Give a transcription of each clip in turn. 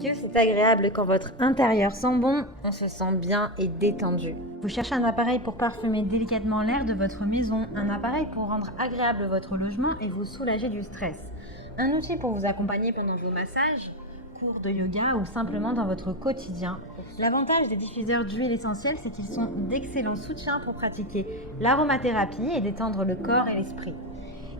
Que c'est agréable quand votre intérieur sent bon, on se sent bien et détendu. Vous cherchez un appareil pour parfumer délicatement l'air de votre maison, un appareil pour rendre agréable votre logement et vous soulager du stress, un outil pour vous accompagner pendant vos massages, cours de yoga ou simplement dans votre quotidien. L'avantage des diffuseurs d'huile essentielle, c'est qu'ils sont d'excellents soutiens pour pratiquer l'aromathérapie et détendre le corps et l'esprit.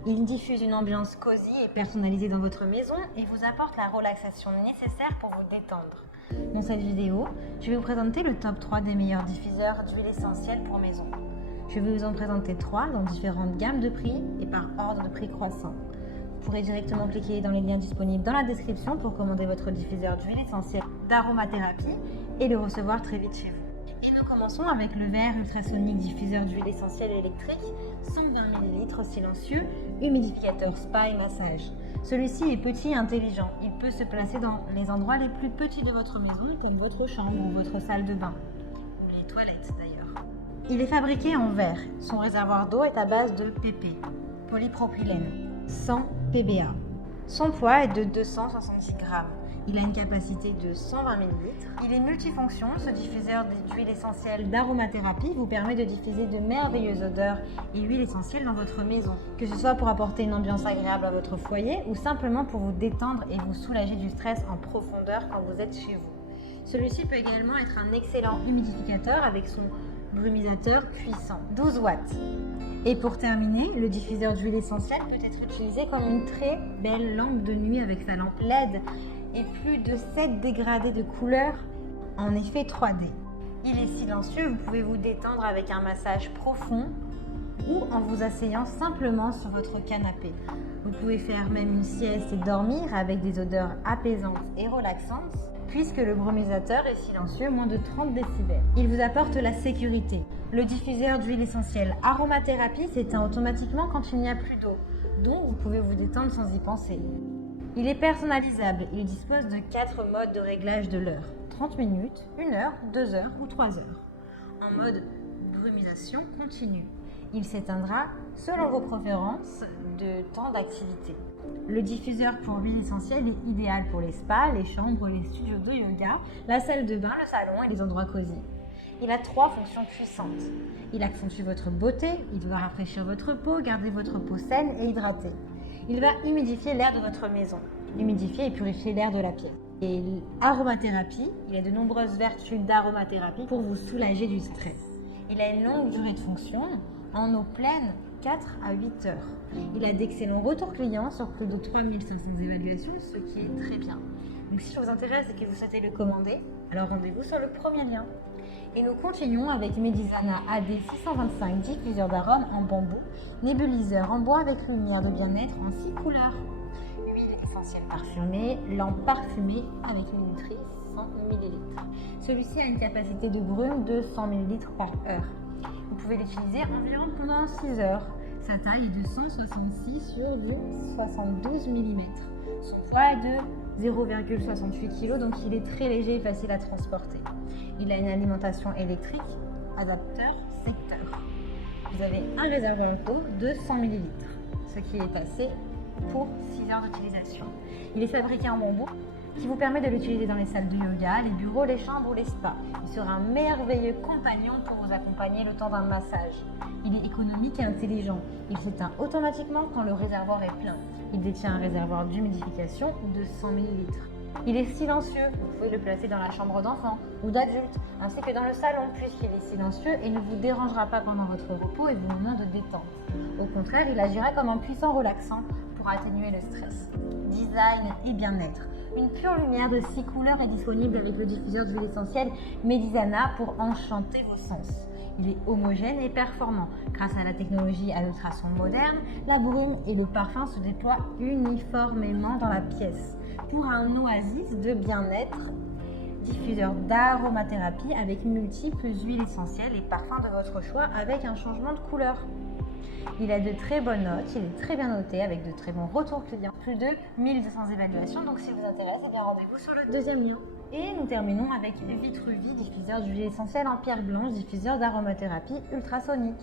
Ils diffusent une ambiance cosy et personnalisée dans votre maison et vous apportent la relaxation nécessaire pour vous détendre. Dans cette vidéo, je vais vous présenter le top 3 des meilleurs diffuseurs d'huile essentielle pour maison. Je vais vous en présenter 3 dans différentes gammes de prix et par ordre de prix croissant. Vous pourrez directement cliquer dans les liens disponibles dans la description pour commander votre diffuseur d'huile essentielle d'aromathérapie et le recevoir très vite chez vous. Et nous commençons avec le verre ultrasonique diffuseur d'huile essentielle électrique, 120 ml silencieux, humidificateur spa et massage. Celui-ci est petit et intelligent. Il peut se placer dans les endroits les plus petits de votre maison, comme votre chambre ou votre salle de bain, ou les toilettes d'ailleurs. Il est fabriqué en verre. Son réservoir d'eau est à base de PP, polypropylène, sans PBA. Son poids est de 266 grammes. Il a une capacité de 120 ml. Il est multifonction. Ce diffuseur d'huile essentielle d'aromathérapie vous permet de diffuser de merveilleuses odeurs et huiles essentielles dans votre maison, que ce soit pour apporter une ambiance agréable à votre foyer ou simplement pour vous détendre et vous soulager du stress en profondeur quand vous êtes chez vous. Celui-ci peut également être un excellent humidificateur avec son brumisateur puissant, 12 watts. Et pour terminer, le diffuseur d'huile essentielle peut être utilisé comme une très belle lampe de nuit avec sa lampe LED et plus de 7 dégradés de couleurs en effet 3D. Il est silencieux, vous pouvez vous détendre avec un massage profond ou en vous asseyant simplement sur votre canapé. Vous pouvez faire même une sieste et dormir avec des odeurs apaisantes et relaxantes puisque le brumisateur est silencieux, moins de 30 décibels. Il vous apporte la sécurité. Le diffuseur d'huile essentielle aromathérapie s'éteint automatiquement quand il n'y a plus d'eau, donc vous pouvez vous détendre sans y penser. Il est personnalisable, il dispose de 4 modes de réglage de l'heure, 30 minutes, 1 heure, 2 heures ou 3 heures. En mode brumisation continue. Il s'éteindra selon vos préférences de temps d'activité. Le diffuseur pour huile essentielle est idéal pour les spas, les chambres, les studios de yoga, la salle de bain, le salon et les endroits cosy. Il a 3 fonctions puissantes. Il accentue votre beauté, il va rafraîchir votre peau, garder votre peau saine et hydratée. Il va humidifier l'air de votre maison, humidifier et purifier l'air de la pièce. Et l'aromathérapie, il a de nombreuses vertus d'aromathérapie pour vous soulager du stress. Il a une longue durée de fonction, en eau pleine, 4 à 8 heures. Il a d'excellents retours clients sur plus de 3500 évaluations, ce qui est très bien. Donc si ça vous intéresse et que vous souhaitez le commander, alors rendez-vous sur le premier lien. Et nous continuons avec Medizana AD625 diffuseur d'arômes en bambou, nébuliseur en bois avec lumière de bien-être en 6 couleurs. Huile essentielle parfumée, lampe parfumée avec minuterie 100 ml. Celui-ci a une capacité de brume de 100 ml par heure. Vous pouvez l'utiliser environ pendant 6 heures. Sa taille est de 166 sur du 72 mm. Son poids est de 0,68 kg, donc il est très léger et facile à transporter. Il a une alimentation électrique, adapteur, secteur. Vous avez un réservoir d'eau de 100 ml, ce qui est assez pour 6 heures d'utilisation. Il est fabriqué en bambou, qui vous permet de l'utiliser dans les salles de yoga, les bureaux, les chambres ou les spas. Il sera un merveilleux compagnon pour vous accompagner le temps d'un massage. Il est économique et intelligent. Il s'éteint automatiquement quand le réservoir est plein. Il détient un réservoir d'humidification de 100 ml. Il est silencieux, vous pouvez le placer dans la chambre d'enfant ou d'adulte, ainsi que dans le salon, puisqu'il est silencieux et ne vous dérangera pas pendant votre repos et vos moments de détente. Au contraire, il agira comme un puissant relaxant pour atténuer le stress. Design et bien-être. Une pure lumière de 6 couleurs est disponible avec le diffuseur d'huile essentielle Medizana pour enchanter vos sens. Il est homogène et performant. Grâce à la technologie à ultrasons moderne, la brume et le parfum se déploient uniformément dans la pièce. Pour un oasis de bien-être, diffuseur d'aromathérapie avec multiples huiles essentielles et parfums de votre choix avec un changement de couleur. Il a de très bonnes notes, il est très bien noté avec de très bons retours clients, plus de 1200 évaluations, donc si vous intéresse, eh bien rendez-vous sur le deuxième lien. Et nous terminons avec Vitruvi, diffuseur d'huile essentielle en pierre blanche, diffuseur d'aromathérapie ultrasonique.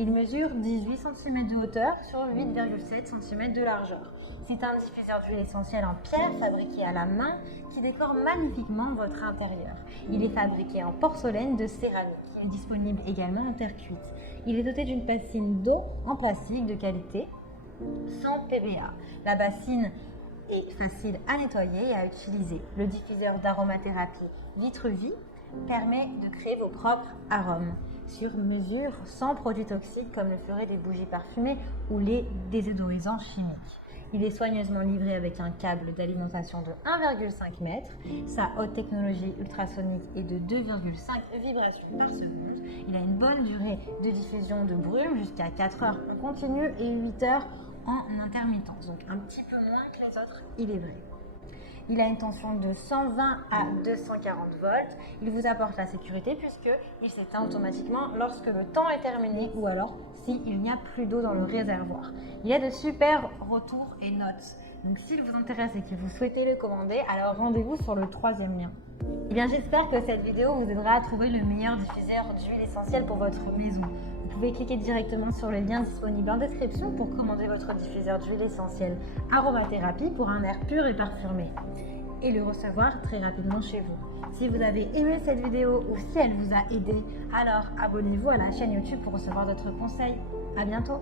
Il mesure 18 cm de hauteur sur 8,7 cm de largeur. C'est un diffuseur d'huile essentielle en pierre fabriqué à la main qui décore magnifiquement votre intérieur. Il est fabriqué en porcelaine de céramique. Il est disponible également en terre cuite. Il est doté d'une bassine d'eau en plastique de qualité, sans PVA. La bassine est facile à nettoyer et à utiliser. Le diffuseur d'aromathérapie Vitre-Vie permet de créer vos propres arômes sur mesure sans produits toxiques comme le feraient des bougies parfumées ou les désodorisants chimiques. Il est soigneusement livré avec un câble d'alimentation de 1,5 m. Sa haute technologie ultrasonique est de 2,5 vibrations par seconde. Il a une bonne durée de diffusion de brume jusqu'à 4 heures en continu et 8 heures en intermittence, donc un petit peu moins que les autres, il est vrai. Il a une tension de 120 à 240 volts. Il vous apporte la sécurité puisqu'il s'éteint automatiquement lorsque le temps est terminé ou alors s'il n'y a plus d'eau dans le réservoir. Il y a de super retours et notes. Donc s'il vous intéresse et que vous souhaitez le commander, alors rendez-vous sur le 3e lien. Eh bien, j'espère que cette vidéo vous aidera à trouver le meilleur diffuseur d'huile essentielle pour votre maison. Vous pouvez cliquer directement sur le lien disponible en description pour commander votre diffuseur d'huile essentielle aromathérapie pour un air pur et parfumé et le recevoir très rapidement chez vous. Si vous avez aimé cette vidéo ou si elle vous a aidé, alors abonnez-vous à la chaîne YouTube pour recevoir d'autres conseils. À bientôt!